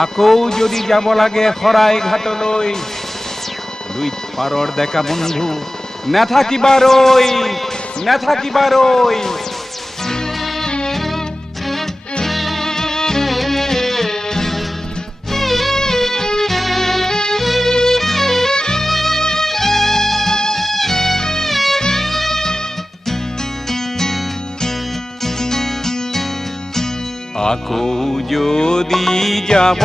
আকৌ যদি যাব লাগে শৰাই ঘাটলৈ, লুইত পাৰৰ ডেকা বন্ধু নাথাকিবাৰৈ, নাথাকিবাৰৈ। আকৌ যদি যাব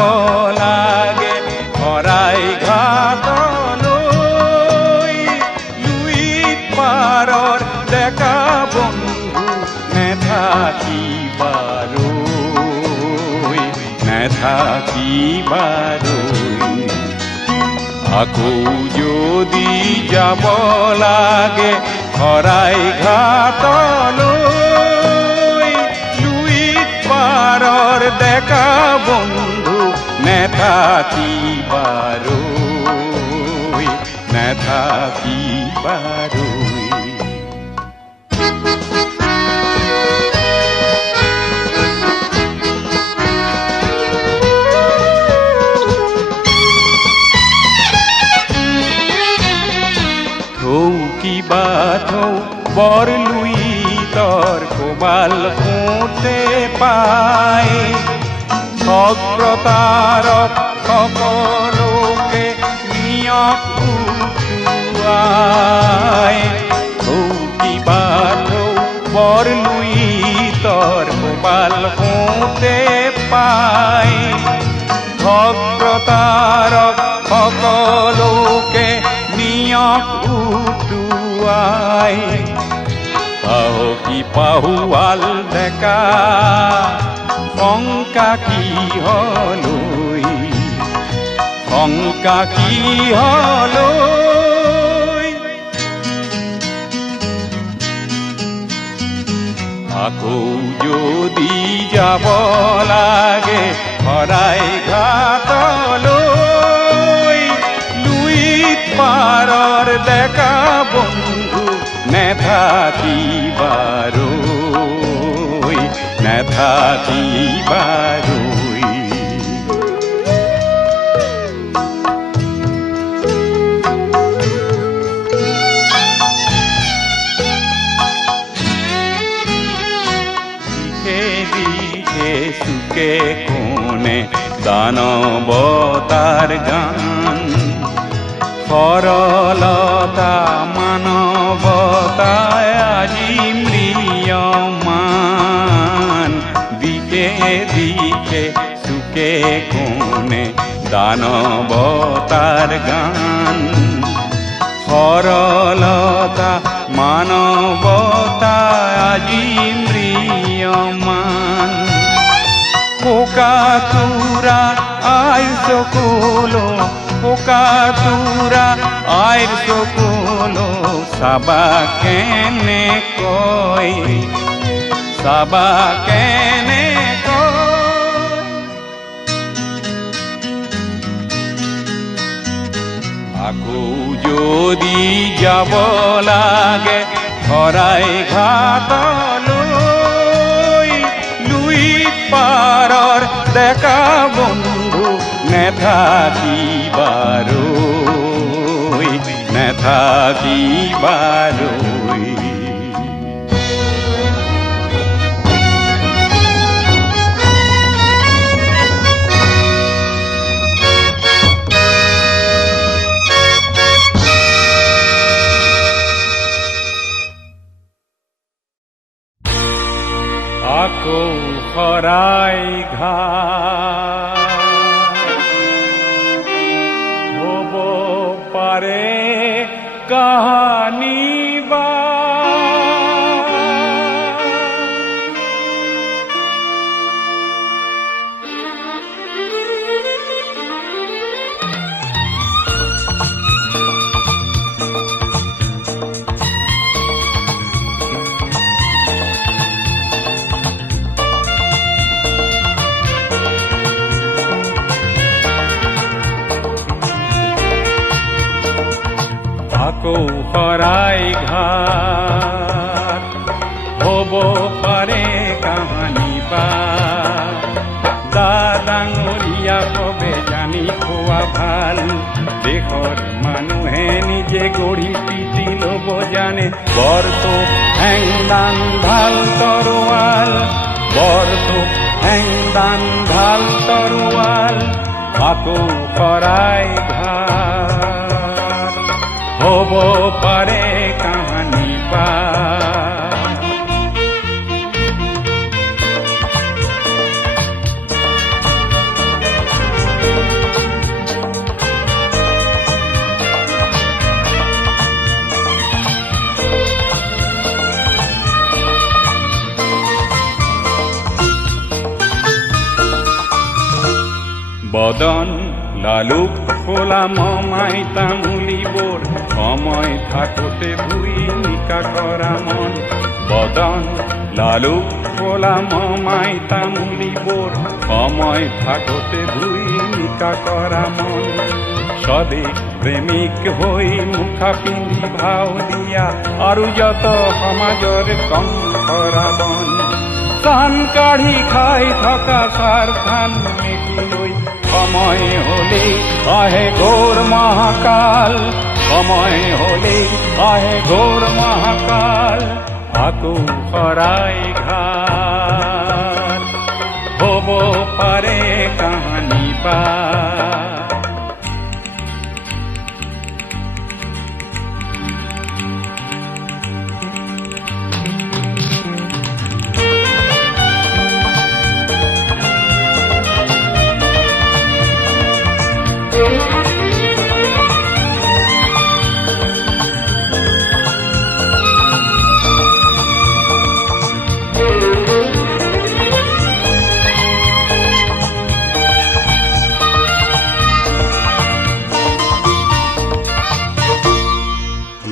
লাগে শৰাই ঘাটলৈ, লুইত পাৰৰ ডেকা বন্ধু নেথাকিবাৰৈ, নেথাকিবাৰৈ। আকৌ যদি যাব লাগে শৰাই ঘাটলৈ, পাৰৰ ডেকা বন্ধু নেথাকিবাৰৈ, নেথাকিবাৰৈ। থৌ কিবা থৌ বৰ লুইতৰ কোবাল ফুটে পাই, ভক্ৰতাৰক সকলোকে নিয়ক উটুৱাই। থৌ কিবা থৌ বৰ লুইতৰ কোবাল ফুটে পাই, ভক্ৰতাৰক সকলোকে নিয়ক উটুৱাই। পাহকি পাহুৱাল ডেকা শংকা কিহলৈ, শংকা কিহলৈ। আকৌ যদি যাব লাগে শৰাই ঘাটলৈ, লুইত পাৰৰ ডেকা বন্ধু নেথাকিবাৰৈ, নেথাকিবাৰৈ। দিশে দিশে চুকে কোণে দানৱতাৰ গান, সৰলতা মানৱতায় আজি ম্ৰিয়মান। দিশে দিশে চুকে কোণে দানৱতাৰ গান, সৰলতা মানৱতায় আজি ম্ৰিয়মান। পোকাতুৰা আইৰ চকুলো, পোকাতুৰা আইৰ চকুলো, চাবা কেনেকৈ, চাবা কেনেকৈ। আকৌ যদি যাব লাগে শৰাই ঘাটলৈ, লুইত পাৰৰ ডেকা বন্ধু নেথাকিবাৰৈ, নেথাকিবাৰৈ। আকৌ শৰাই ঘাট হ'ব পাৰে কাহানী বা, আকৌ শৰাই ঘাট হ'ব পাৰে কাহানী বা। ডাঙৰীয়া হবে জানি খোৱা ভাল। দেশৰ মানুহে নিজে গঢ়ি পিটি ল'ব জানে বৰটো হেংদান ভাল তৰোৱাল, বৰটো হেংদান ভাল তৰোৱাল। আকৌ শৰাই ঘাট হ'ব পাৰে কাহানী পাৰ। বদন লালুক খোলা মমাই তামুলিবোৰ সময় থাকোঁতে ভুই নিকা কৰা মন। বদন লালুক খোলা মমাই তামুলিবোৰ সময় থাকোঁতে ভুই নিকা কৰা মন। স্বদেশ প্ৰেমিক হৈ মুখা পিন্ধি ভাও দিয়া আৰু যত সমাজৰ কংস ৰাৱণ। চান কাঢ়ি খাই থকা স্বাৰ্থান মেকুলৈ সময় হলেই আহে ঘোৰ মহাকাল, সময় হলেই আহে ঘোৰ মহাকাল। আকৌ শৰাই ঘাট হ'ব পাৰে কাহানী পাৰ।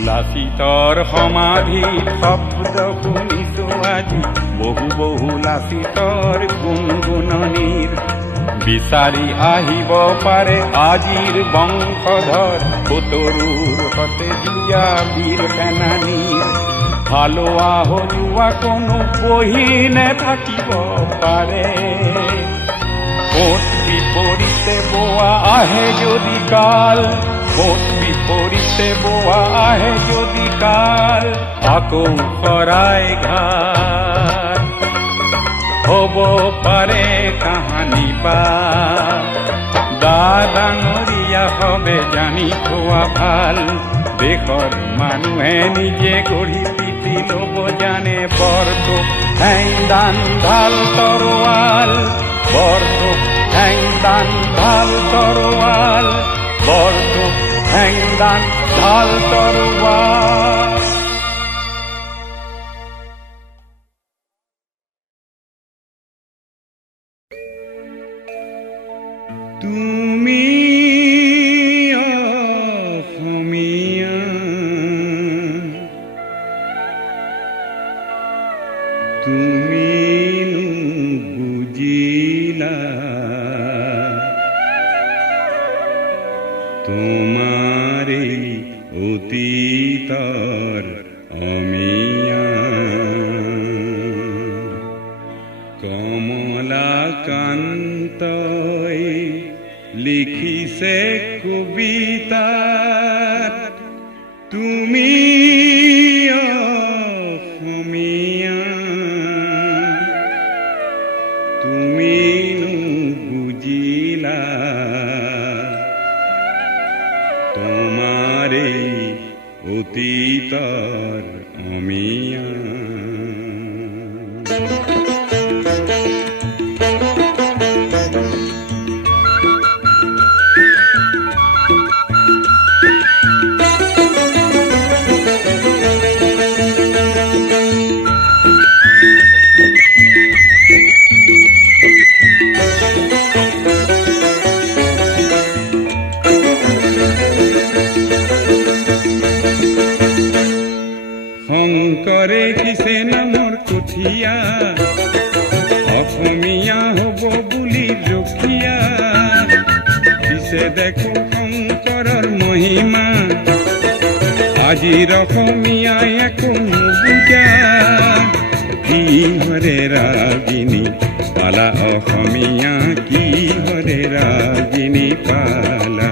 লাচিতৰ সমাধি শব্দ শুনিছো আজি, বহু বহু লাচিতৰ গুণগুণনিৰ। বিচাৰি আহিব পাৰে আজিৰ বংশধৰ সুতৰুৰ সতে যুঁজা বীৰ সেনানীৰ। হালোৱা হজুৱা কোনো বহি নেথাকিব পাৰে, ভোট বিপৰীতে বোৱা আহে যদি কাল, ভোট বিপৰীতে বোৱা আহে যদি কাল। আকৌ শৰাই ঘাট হ'ব পাৰে কাহানী পাৰ। দা ডাঙৰীয়া হবে জানি থোৱা ভাল, দেশৰ মানুহে নিজে গঢ়ি পিটি ল'ব জানে বৰটো হেংদান ভাল তৰোৱাল, বৰটো হেংদান ভাল তৰোৱাল, বৰটো হেংদান ভাল তৰোৱাল। তুমি অসমীয়া, তুমি বুজিলা তোমাৰে অতীতৰ অমিয়া। কমলাকান্তই লিখিছে কবিতাত, তুমি অসমীয়া, তুমি বুজিলা তোমাৰে অতীতৰ অমিয়া। শংকৰে কিছে নামৰ কঠীয়া, অসমীয়া হ'ব বুলি ৰখীয়া। পিছে দেখো শংকৰৰ মহিমা, আজিৰ অসমীয়াই একো নুবুজা। কিহৰে ৰাগিনী পালা অসমীয়া কিহৰে ৰাগিনী পালা,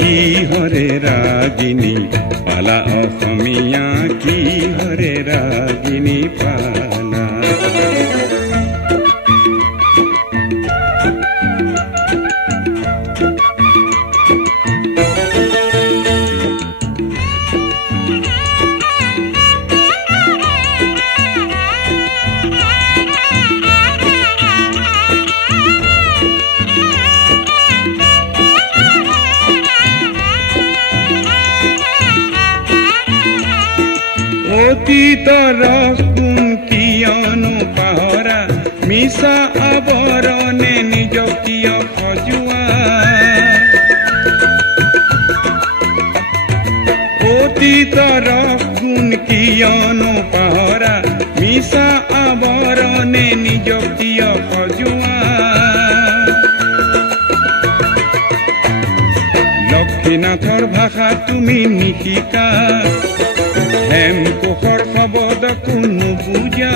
কিহৰে ৰাগিনী পালা অসমীয়া কিহৰে ৰাগিনী পালা। অতীতৰ গুণ কিয়নো পাহৰা, মিছা আৱৰণে নিজক কিয় সজোৱা। অতীতৰ গুণ কিয়নো পাহৰা, মিছা আৱৰণে নিজক কিয় সজোৱা। লক্ষ্মীনাথৰ ভাষা তুমি নিশিকা, হেমকোষৰ শব্দকো নুবুজা।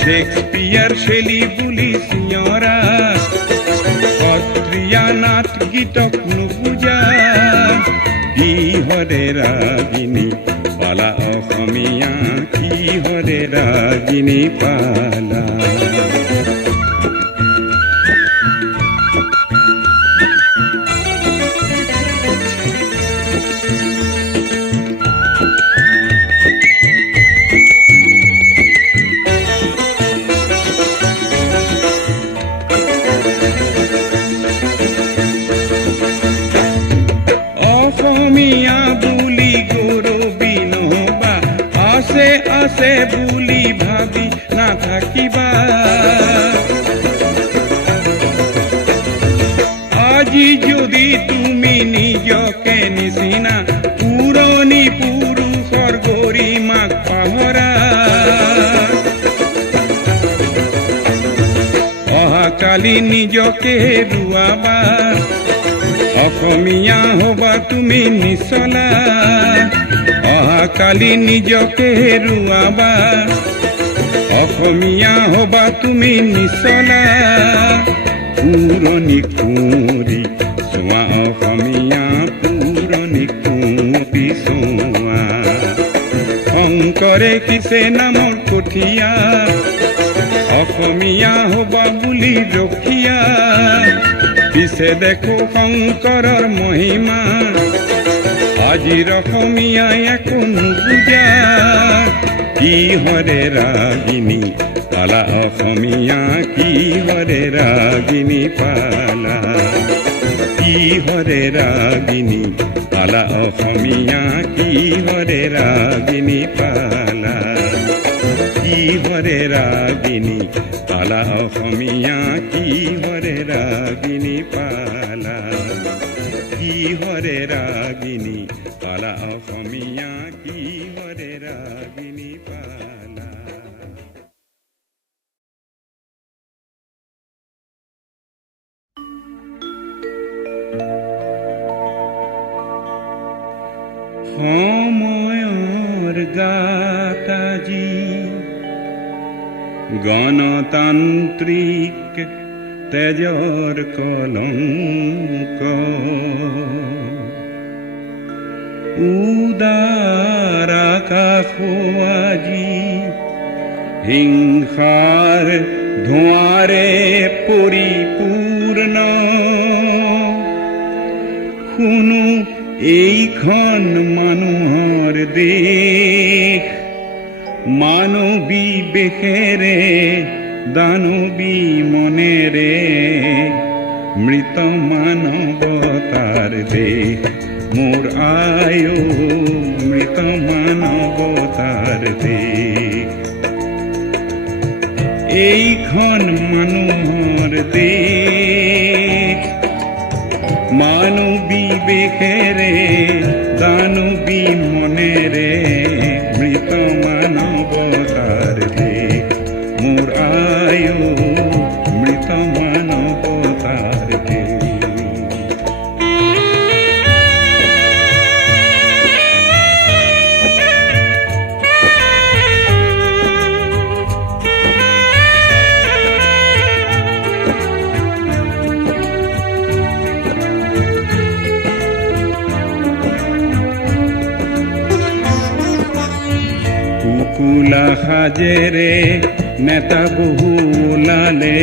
শেক্সপিয়াৰ শেলী বুলি চিঞৰা, সত্ৰীয়া নাট গীতক নুবুজা। কিহৰে ৰাগিনী পালা অসমীয়া কিহৰে ৰাগিনী পালা। অসমীয়া বুলি গৌৰৱী নহবা, আছে আছে বুলি ভাবি নাথাকিবা। আজি যদি তুমি নিজকে নিচিনা পুৰণি পুৰুষৰ গৰিমাক পাহৰা, অহাকালি নিজকে হেৰুৱাবা। অসমীয়া হবা তুমি নিচলা, অহাকালি নিজকে হেৰুৱাবা। অসমীয়া হবা তুমি নিচলা। পুৰণি কুঁৱৰী চোৱা অসমীয়া, পুৰণি কুঁৱৰী চোৱা। শংকৰে কিছে নামৰ কঠীয়া, অসমীয়া হবা বুলি ৰখীয়া। পিছে দেখো শংকৰৰ মহিমা, আজিৰ অসমীয়াই একো নুবুজা। কিহৰে ৰাগিনী পালা অসমীয়া কিহৰে ৰাগিনী পালা। কিহৰে ৰাগিনী পালা অসমীয়া কিহৰে ৰাগিনী পালা। কিহৰে ৰাগিনী পালা অসমীয়া কিহৰে ৰাগিনী পালা। কিহৰে ৰাগিনী পালা অসমীয়া কিহৰে ৰাগিনী পালা। সময়ৰ গাতাজি গণতান্ত্ৰিক তেজৰ কলংক, উদাৰ আকাশ আজি হিংসাৰ ধোঁৱাৰে পৰিপূৰ্ণ। শুনো এইখন মানুহৰ দেশ, মানৱী বেশেৰে দানৱী মনেৰে মৃত মানৱতাৰ দেশ। মোৰ আয়ো মৃত মানৱতাৰ দেশ। এইখন মানুহৰ দেশ, মানৱী বেশেৰে দানৱী মনেৰে মৃত মানৱতাৰ দেশ। মোৰ আয়ো মৃত মানৱতাৰ দেশ। কুলা সাজেৰে নেতা বহু ওলালে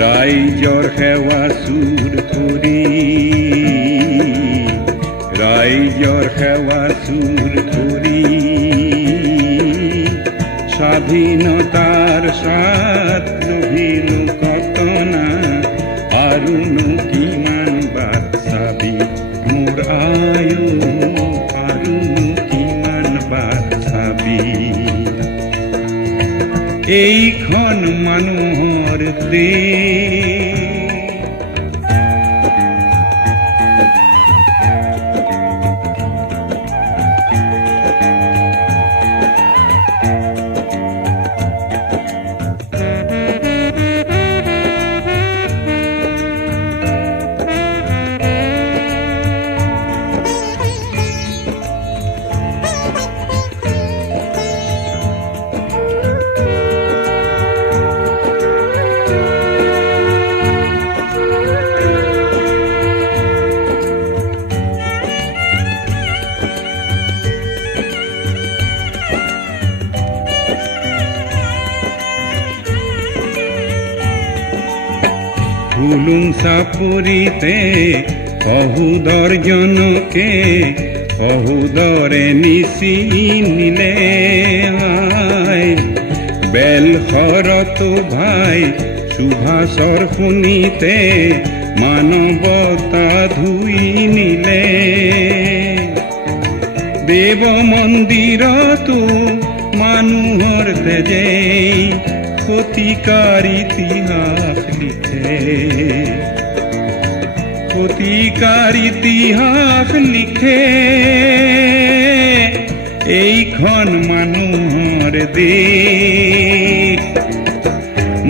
ৰাইজৰ সেৱা চুৰ কৰি ৰাইজৰ সেৱা চুৰ কৰি স্বাধীনতাৰ স্বাদ লভিলো কতনা আৰুনো কিমান বাট চাবি মোৰ আয়ু আৰুনো কিমান বাট চাবি এইখন মানুহৰ দেশ হুলুং চাপৰিতে সহোদৰজনকে সহোদৰে নিচি নিলে বেল শৰতো ভাই সুভাষৰ শুনিতে মানৱতা ধুই নিলে দেৱ মন্দিৰতো মানুহৰ তেজেই ক্ষতিকাৰ ইতিহাস লিখে ক্ষতিকাৰ ইতিহাস লিখে এইখন মানুহৰ দেশ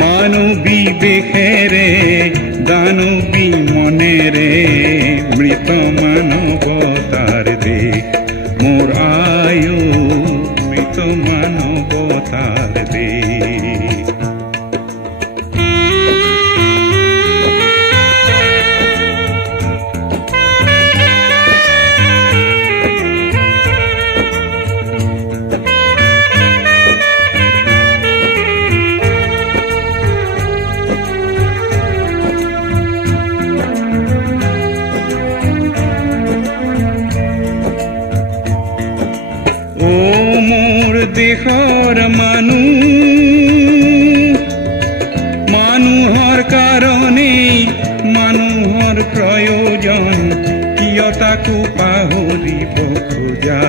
মানৱী বেশেৰে দানৱী মনেৰে মৃত মানৱতাৰ দেশ মোৰ আয়ু মৃত মানৱতাৰ দেশ দেশৰ মানুহৰ কাৰণেই মানুহৰ প্ৰয়োজন কিয় তাকো পাহৰিব খোজা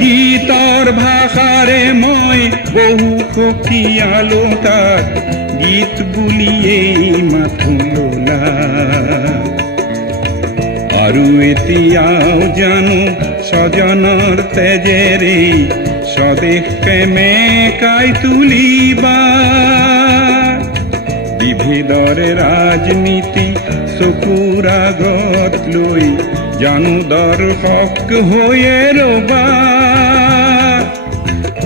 গীতৰ ভাষাৰে মই বহু সখীয়ালো তাক গীত বুলিয়েই মাথো লোলা আৰু এতিয়াও জানো স্বজনৰ তেজেৰে স্বদেশ প্ৰেমেকাই তুলিবা বিভেদৰ ৰাজনীতি চকুৰ আগত লৈ জানো দৰ্শক হৈয়ে ৰবা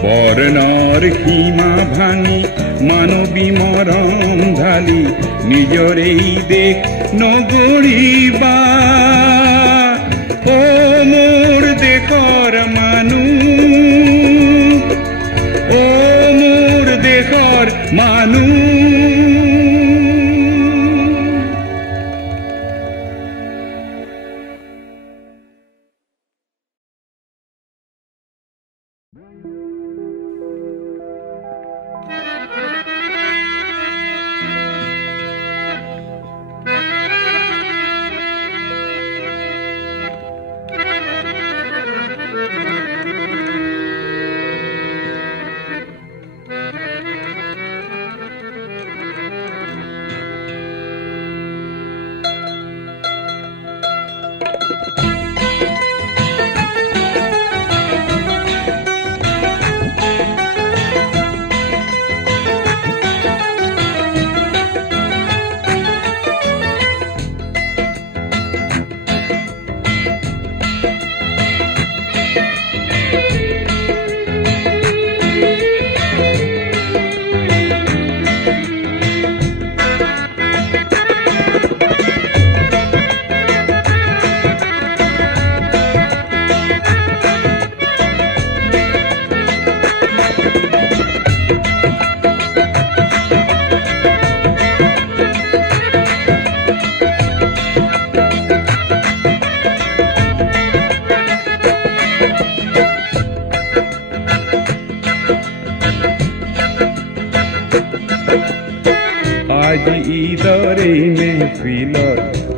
বৰ্ণৰ সীমা ভাঙি মানৱী মৰম ঢালি নিজৰেই দেশ নগৰিবা ও মোৰ দেশৰ মানুহ ও মোৰ দেশৰ মানুহ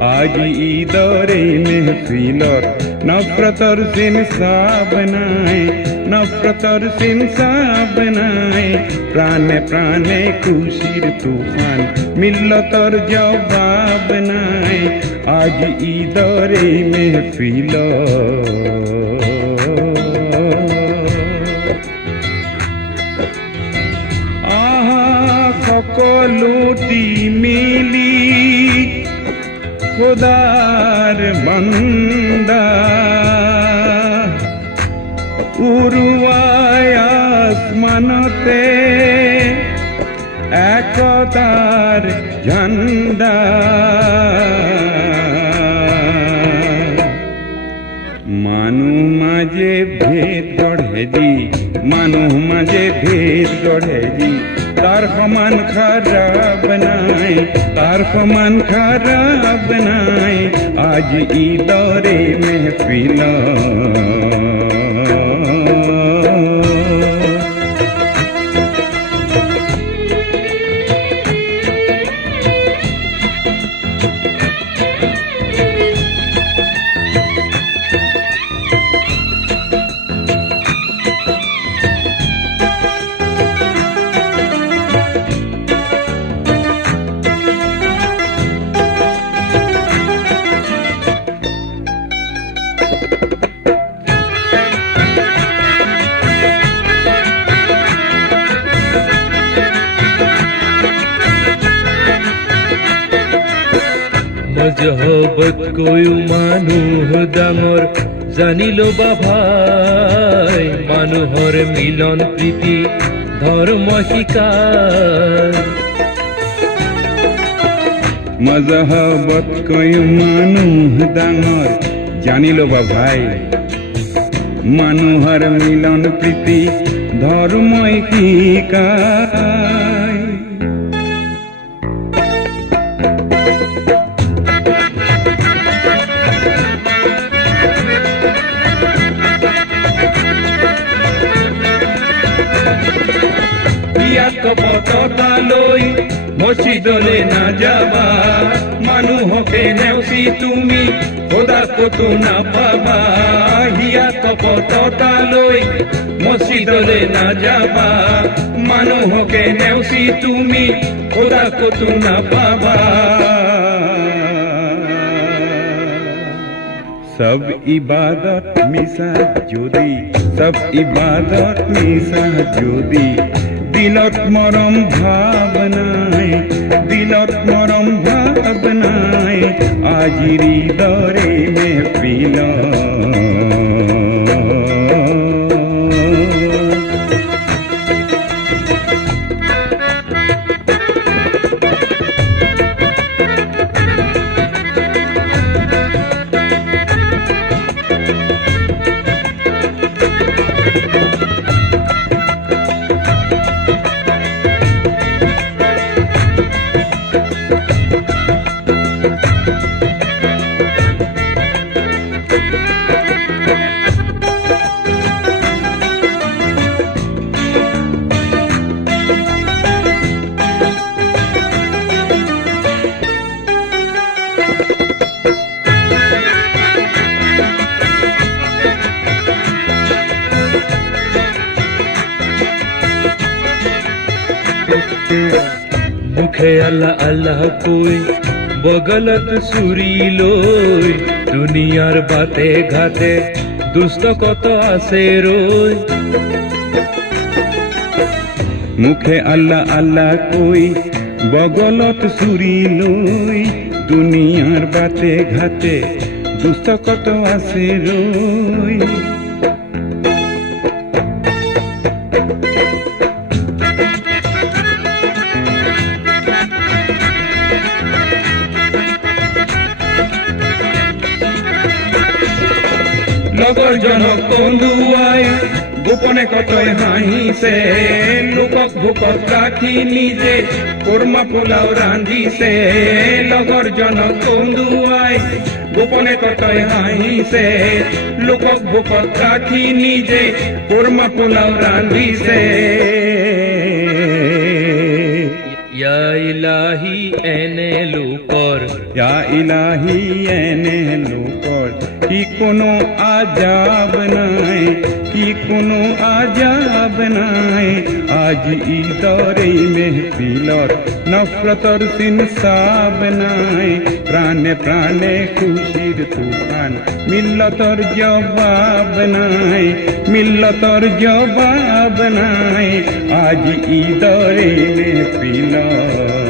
আজি ঈদৰে মেহফিলত নফৰতৰ চিনচা বনাই নফৰতৰ চিনচা বনাই প্ৰাণে প্ৰাণে খুশিৰ তুফান মিল্লতৰ জবাব নাই আজি ঈদৰে মেহফিলত সকলোটি মিলি খোদাৰ বান্দা উৰুৱাই আসমানতে একতাৰ ঝাণ্ডা মানুহ মাজে ভেদ গঢ়ে মানুহ মাজে ভেদ গঢ়ে তাৰ সমান খাৰাপ নাই তাৰ সমান খাৰাপ নাই আজি ঈদৰে মেহফিলত মজহবত কৈও মানুহ ডাঙৰ জানিলো বা ভাই মানুহৰ মিলন প্ৰীতি ধৰ্ম শিকায় মজহবত কৈও মানুহ ডাঙৰ জানিলো বা ভাই মানুহৰ মিলন প্ৰীতি ধৰ্মই শিকায় পততালৈ মছজিদলৈ নাযাবা মানুহকে নেওচি তুমি খোদা কতো নাপাবা হিয়াত পততালৈ মছজিদলৈ নাযাবা মানুহকে নেওচি তুমি খোদা কতো নাপাবা সব ইবাদত মিছা যদি সব ইবাদত মিছা যদি দিলত মৰম ভাৱ নাই দিলত মৰম ভাৱ নাই আজিৰ ঈদৰে মুখে আল্লাহ আল্লাহ কই বগলত চুৰি লৈ দুনিয়াৰ বাটে ঘাটে দুষ্ট কত আছে ৰৈ মুখে আল্লাহ আল্লাহ কৈ বগলত চুৰি লৈ দুনিয়াৰ বাটে ঘাটে দুষ্ট কত আছে ৰৈ লগৰ জনক কন্দুৱাই গোপনে কতই হাঁহিছে লোকক ভোকত ৰাখি নিজে কোৰমা পোলাও ৰান্ধিছে লগৰ জনক কন্দুৱাই গোপনে কতই হাঁহিছে লোকক ভোকত ৰাখি নিজে কোৰমা পোলাও ৰান্ধিছে ইয়া ইলাহি এনে লোকৰ ইয়া ইলাহি এনে লোকৰ কি কোনো আজাব নাই, কি কোনো আজাব নাই। আজ ঈদৰ এই মেহফিলত নফৰতৰ চিনচাব নাই। প্ৰাণে প্ৰাণে খুশিৰ তুফান, মিল্লতৰ জবাব নাই, মিল্লতৰ জবাব নাই। আজ ঈদৰ এই মেহফিলত